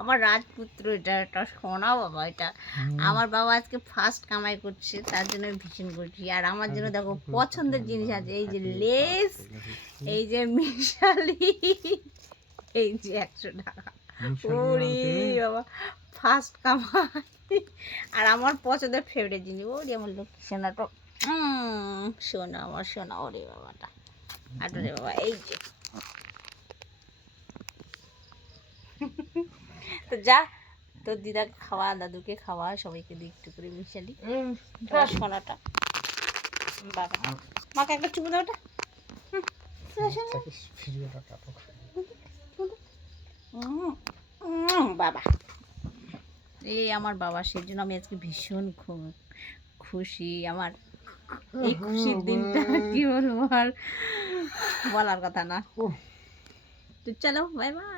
আমার রাজপুত্র, এটা একটা সোনা বাবা। এটা আমার বাবা আজকে ফার্স্ট কামাই করছে, তার জন্য ভীষণ করছি। আর আমার জন্য দেখো পছন্দের জিনিস আছে, এই যে লেস, এই যে মিশালি, এই যে 100 টাকা। ওরে বাবা, ফার্স্ট কামাই। আর আমার পছন্দের ফেভারিট জিনিস, ওরে আমার লক্ষ্মী সোনাটা, সোনা আমার সোনা, ওরে বাবাটা আটরে বাবা। এই যে তো যা, তোর দিদাকে খাওয়া, দাদুকে খাওয়া, সবাইকে দিই একটু করে মিশালি সোনাটা। বাবা, মাকে একটা চুমু দাও ওটা। বাবা, এই আমার বাবা, সেই জন্য আমি আজকে ভীষণ খুশি। আমার এই খুশির দিনটা কি বলবো, আর বলার কথা না। তো চলো, বাই বাই।